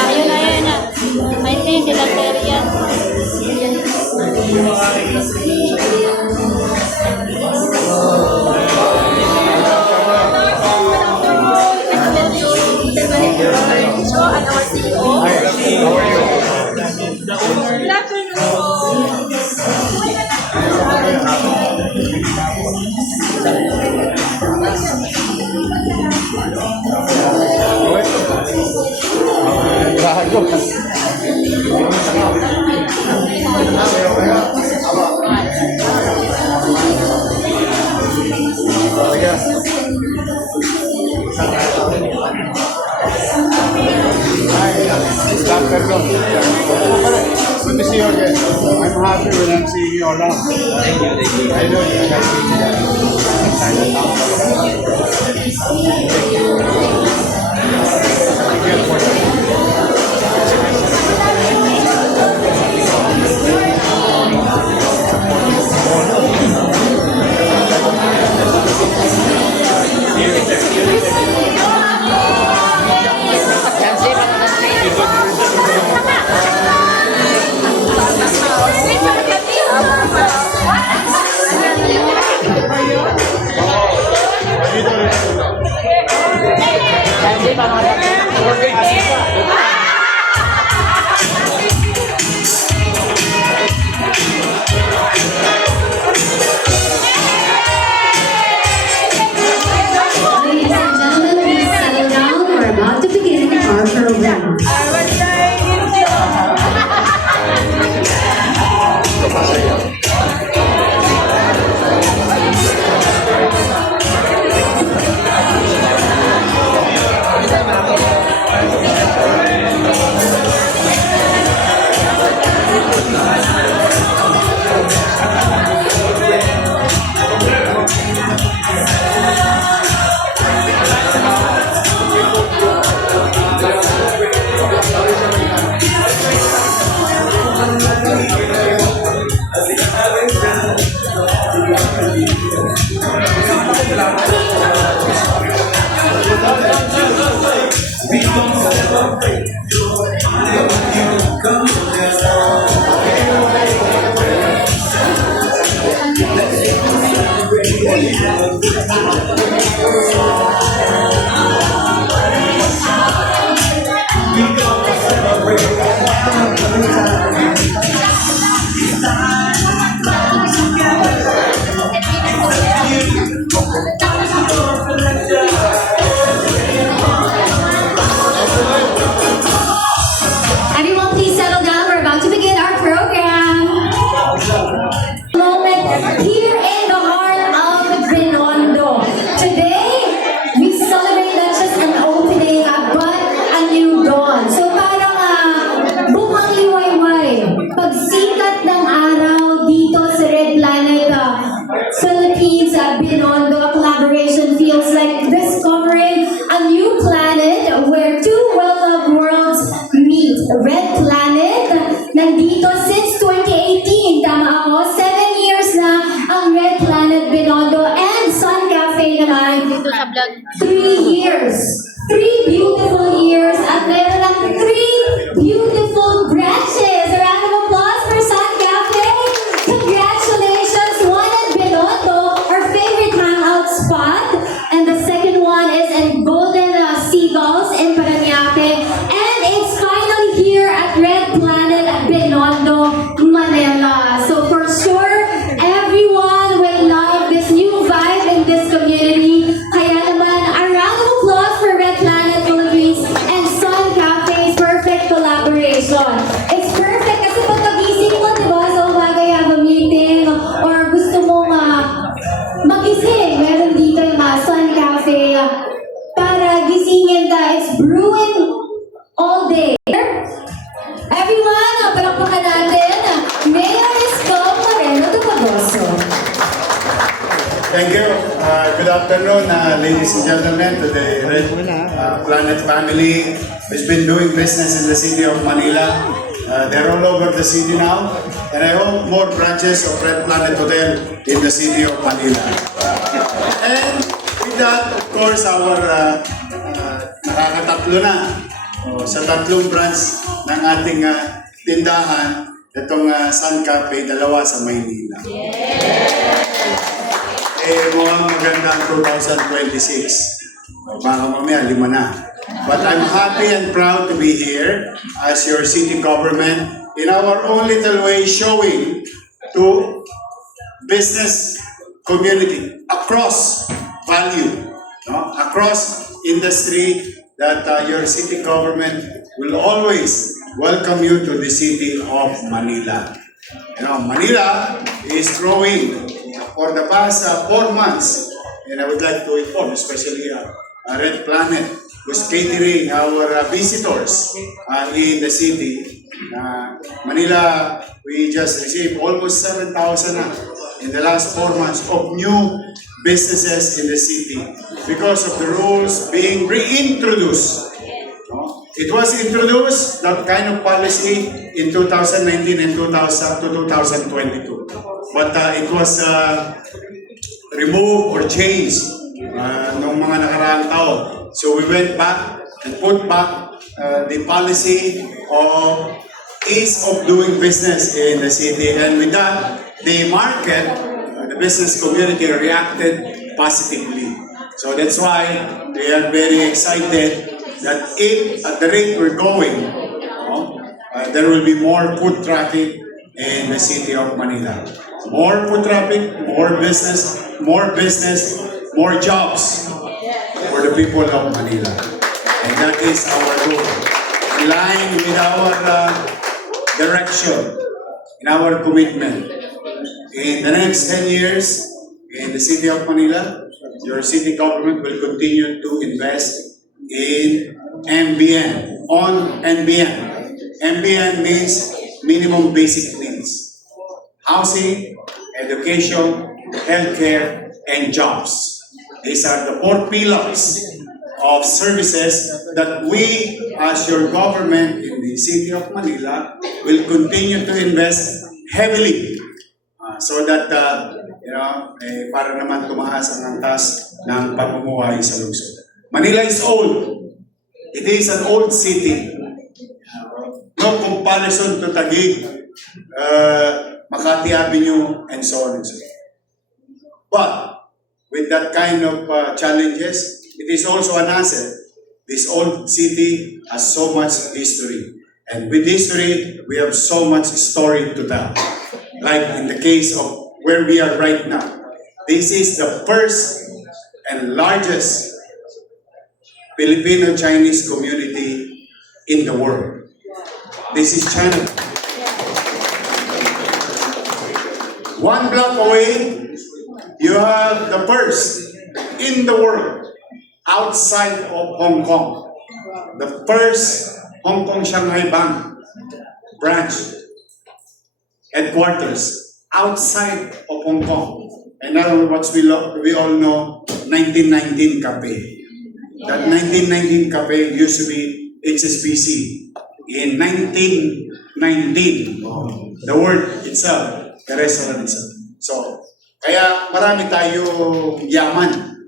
Ayun na. I think sila Terian. Good to see you again. I'm happy when I'm seeing you around. Thank you. I know you guys. Ladies and gentlemen, please settle down. We're about to begin our program. Everyone, please settle down. We're about to begin our program. Moment here in the heart of Binondo. Today, we celebrate not just an opening, but a new dawn. So parang bukang liwayway. Pagsikat ng araw dito sa Red Planet Philippines at Binondo, collaboration feels like discovering a new planet where two well-loved worlds meet. Red Planet, nandito since 2018. Tama ako, 7 years na ang Red Planet Binondo, and Sun Cafe naman, Dito sa vlog. 3 years. 3 beautiful years at meron ng 3 beautiful branches. A round of applause for Sun Cafe. Congratulations, one at Binondo, our favorite hangout spot. And the second one is in Golden Seagulls in Parañaque. And it's finally here at Red Planet at Binondo, Manila. So for sure, everyone will love this new vibe in this community. Kaya naman, a round of applause Thank you. Good afternoon, ladies and gentlemen, to the Red Planet family who's been doing business in the city of Manila. They're all over the city now, and I hope more branches of Red Planet Hotel in the city of Manila. And with that, of course, our nakakatatlo na. Sa tatlong branch ng ating tindahan, itong Sun Cafe, dalawa sa Maynila. Mukhang maganda ang 2026. Baka mamaya, 5 na. But I'm happy and proud to be here as your city government in our own little way showing to business community across value, no? Across industry that your city government will always welcome you to the city of Manila. You know, Manila is growing for the past 4 months, and I would like to inform, especially Red Planet, who's catering our visitors in the city. Manila, we just received almost 7,000 in the last 4 months of new businesses in the city because of the rules being reintroduced. It was introduced, that kind of policy, in 2019 and 2022. But it was removed or changed noong mga nakaraang taon. So we went back and put back the policy of ease of doing business in the city. And with that, the market, the business community reacted positively. So that's why we are very excited that if at the rate we're going, there will be more foot traffic in the city of Manila. More foot traffic, more business, more jobs for the people of Manila. And that is our goal. In line with our direction, in our commitment. In the next 10 years, in the city of Manila, your city government will continue to invest in MBN, on NBN. MBN means minimum basic needs. Housing, education, healthcare, and jobs. These are the 4 pillars of services that we, as your government in the city of Manila, will continue to invest heavily so that, para naman tumaas ang antas ng pamumuhay sa lungsod. Manila is old. It is an old city. No comparison to Taguig, Makati Avenue, and so on and so forth. But with that kind of challenges, it is also an asset. This old city has so much history. And with history, we have so much story to tell. Like in the case of where we are right now. This is the first and largest Filipino-Chinese community in the world. This is China. 1 block away, you have the first in the world outside of Hong Kong. The first Hong Kong Shanghai Bank branch headquarters outside of Hong Kong. And now what we all know, 1919 Cafe. That 1919 Cafe used to be HSBC. In 1919, the word itself, the restaurant itself. So, kaya marami tayong yaman.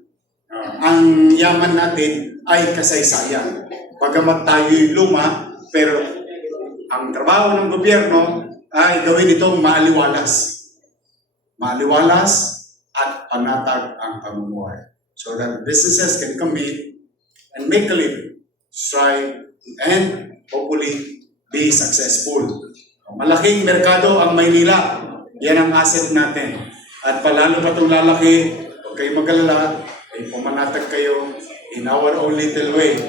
Ang yaman natin ay kasaysayan. Bagamat tayo'y luma, pero ang trabaho ng gobyerno ay gawin itong maaliwalas. Maaliwalas at panatag ang pamumuhay. So that businesses can come in and make a living, strive, and hopefully be successful. Malaking merkado ang Maynila. Yan ang asset natin. At palalo pa itong lalaki, huwag kayong mag-alala, ay pumanatag kayo in our own little way.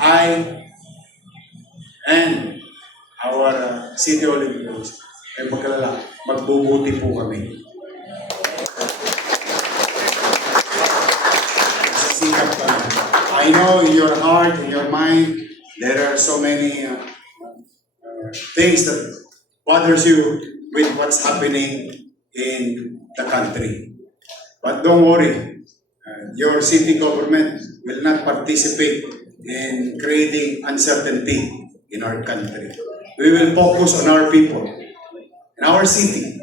I and our City Olympics, ay mag-alala, magbubuti po kami. I know in your heart, in your mind, there are so many things that bothers you with what's happening in the country. But don't worry, your city government will not participate in creating uncertainty in our country. We will focus on our people, in our city,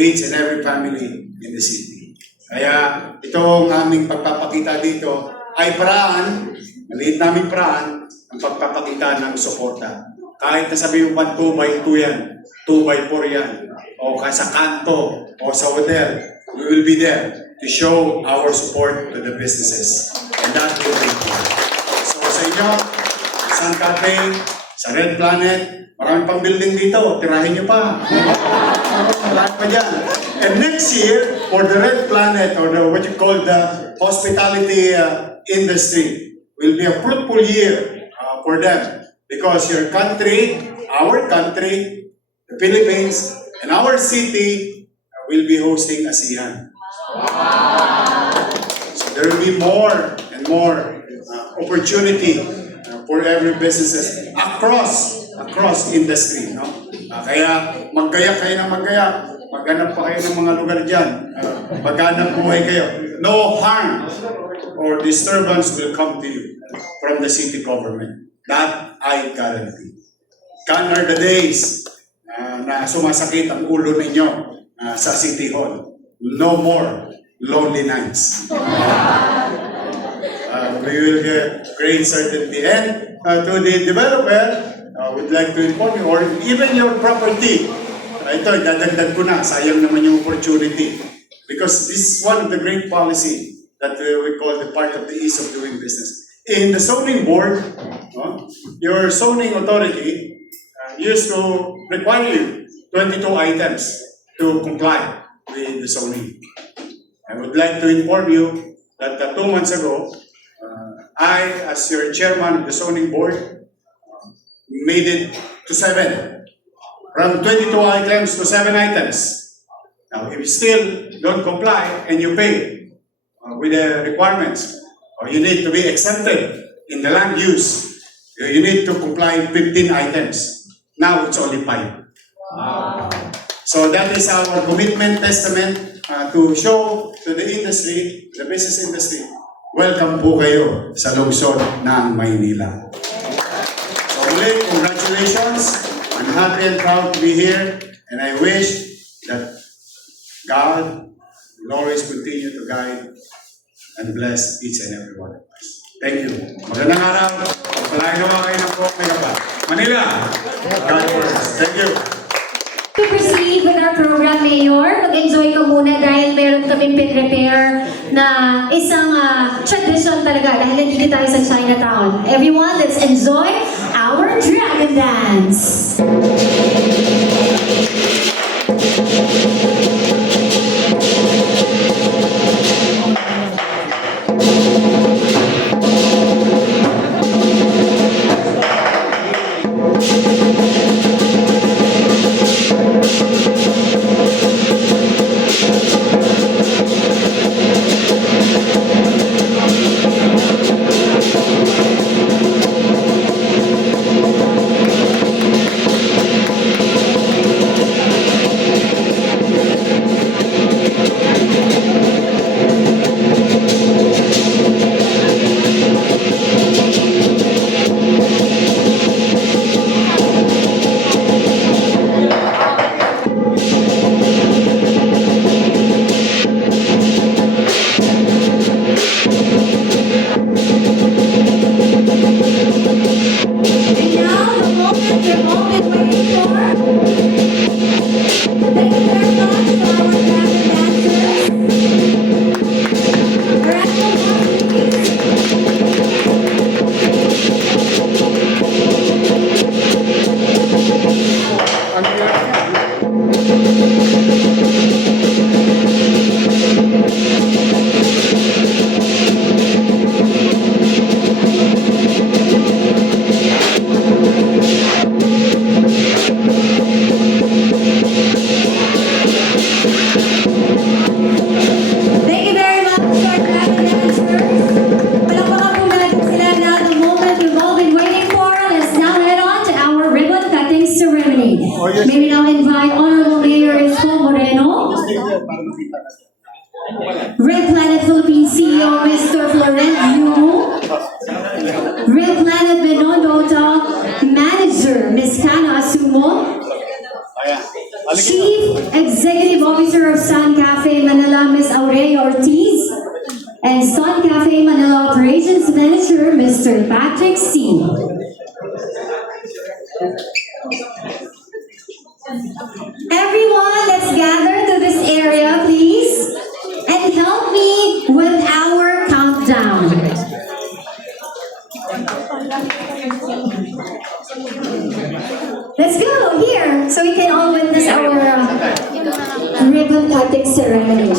each and every family in the city. Kaya itong aming pagpapakita dito ay paraan, maliit namin paraan, ang pagpapakita ng suporta. Kahit nasabi mo pa 2x2 yan, 2x4 yan, o sa kanto, o sa hotel, we will be there to show our support to the businesses. And that will be good. So sa inyo, Sun Cafe, sa Red Planet, maraming pang building dito, tirahin nyo pa. Marami pa dyan. And next year, for the Red Planet, or what you call the hospitality industry, will be a fruitful year for them. Because your country, our country, the Philippines, and our city will be hosting ASEAN. So there will be more and more opportunity for every businesses across industry, no? Kaya maggayak kayo ng maggayak, maghanap pa kayo ng mga lugar dyan, maghanap buhay kayo. No harm or disturbance will come to you from the city government. That I guarantee. Gone are the days na sumasakit ang ulo ninyo sa City Hall. No more lonely nights. We will get great certainty. And to the developer, we'd like to inform you, or even your property, ito, dadagdag ko na, sayang naman yung opportunity. Because this is one of the great policy that we call the part of the ease of doing business. In the zoning board, your zoning authority used to require you 22 items to comply with the zoning. I would like to inform you that 2 months ago, I, as your chairman of the zoning board, made it to 7. From 22 items to 7 items. Now, if you still don't comply and you pay with the requirements, or you need to be exempted in the land use, you need to comply 15 items. Now it's only 5. So that is our commitment testament to show to the industry, the business industry, welcome po kayo sa lungsod ng Maynila. So muli, congratulations. I'm happy and proud to be here, and I wish that God will always continue to guide and bless each and every one of us. Thank you. Magandang araw. Palagi naman kayo ng po. Manila. God bless. Thank you. To proceed with our program, Mayor, mag-enjoy ka muna dahil meron kaming pin-prepare na isang tradition talaga dahil nandito tayo sa Chinatown. Everyone, let's enjoy our Dragon Dance! May we now invite Honorable Mayor Isko Moreno. Red Planet Philippines CEO, Mr. Florent Yumo. Red Planet Binondo Hotel Manager, Ms. Kana Asumo. Chief Executive Officer of Sun Cafe Manila, Ms. Aurelia Ortiz. And Sun Cafe Manila Operations Manager, Mr. Patrick C. Everyone, let's gather to this area, please, and help me with our countdown. Let's go here, so we can all witness our ribbon cutting ceremony.